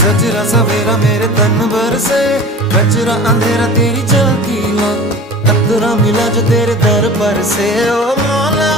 सजरा सवेरा मेरे तन भर से, कचरा अंधेरा तेरी चलती लो, कतरा मिला जो तेरे दर पर से। ओ मौला